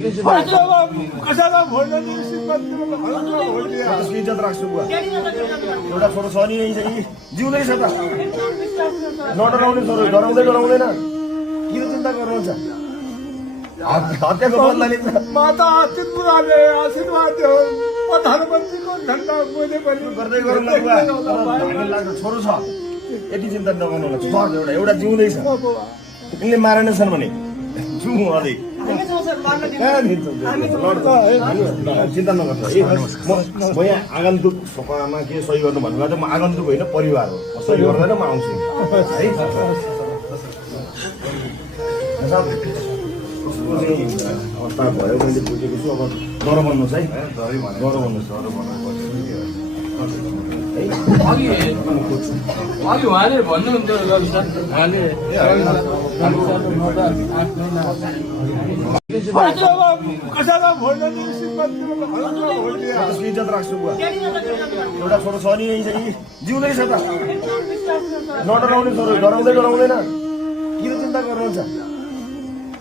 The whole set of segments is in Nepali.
कशाला भोजन इज्जत राख्छु बुवा एउटा छोरो छ नि यही चाहिँ जिउँदैछ त नडराउने छोरो डराउँदै डराउँदैन किन चिन्ता गर्नुहुन्छ हत्याको बदला लिन्छ माता त्रिपुराले आशीर्वाद दियो प्रधानमन्त्रीको झन्डा मैले पनि गर्दै गरौँ न बुवा हामी लाग्छ छोरो छ यति चिन्ता नगर्नु होला एउटा जिउँदैछ यिनले मारेनछन् भने जिउँ अझै चिन्ता नगर्नु म यहाँ आगन्तुकमा के सही गर्नु भन्नुभयो त म आगन्तुक होइन परिवार हो सही गर्दैन म आउँछु है अवस्था भयो मैले बुझेको छु अब डर भन्नुहोस् है डर भन्नुहोस् अघि उहाँले भन्नुहुन्थ्यो रवि सर उहाँले कशाला भोजन इज्जत राख्छु बुवा एउटा छोरो छ नि यही चाहिँ जिउँदैछ त नडराउने छोरो डराउँदै डराउँदैन किन चिन्ता गर्नुहुन्छ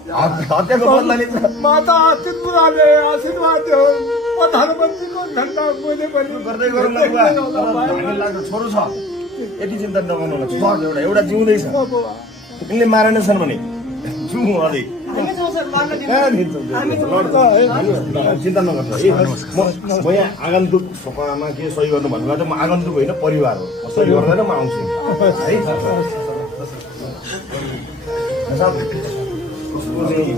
हत्याको बदला लिन्छ माता त्रिपुराले आशीर्वाद दियो प्रधानमन्त्रीको झन्डा मैले पनि गर्दै गरौँ न बुवा हामी लाग्छ छोरो छ यति चिन्ता नगर्नु होला एउटा जिउँदैछ यिनले मारेनछन् भने जिउँ अझै चिन्ता नगर्नु म यहाँ आगन्तुकमा के सही गर्नु भन्नुभयो त म आगन्तुक होइन परिवार हो सही गर्दैन म आउँछु है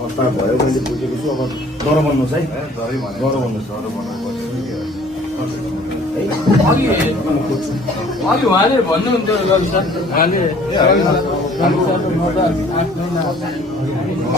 अवस्था भयो मैले बुझेको छु अब डर भन्नुहोस् है डर भन्नुहोस् अघि उहाँले भन्नुहुन्थ्यो रवि सर उहाँले